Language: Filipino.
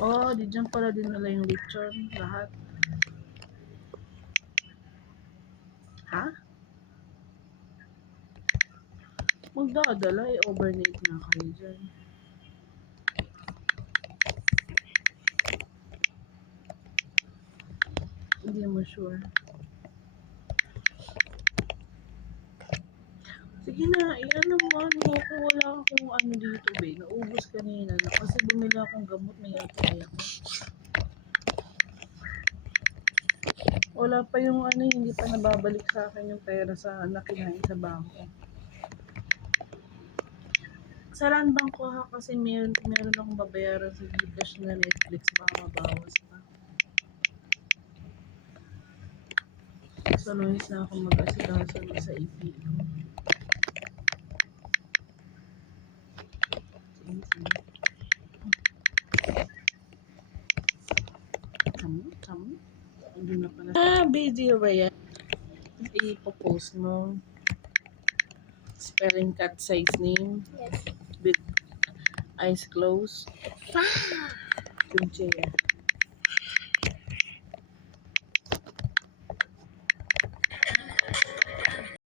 Oh, di dyan pala din nila yung lechon. Lahat. Ha? Magdadala, overnight na kayo dyan. Hindi mo sure. Sige na, ano mo, kung wala akong ano dito, be. Naubos kanina na kasi bumili akong gamot, may antay ako. Wala pa yung ano, hindi pa nababalik sa akin yung pera sa nakinain sa bangko. Sa land bank ko ha, kasi meron akong babayaran sa Gcash na Netflix, baka mabawas pa. So, noise na ako mag-asikaso sa APM. Tama? Hindi na pala. Video ba yan? Ipopost mo. Spelling cat size name. Yes. With eyes closed. Wow. Yung chair.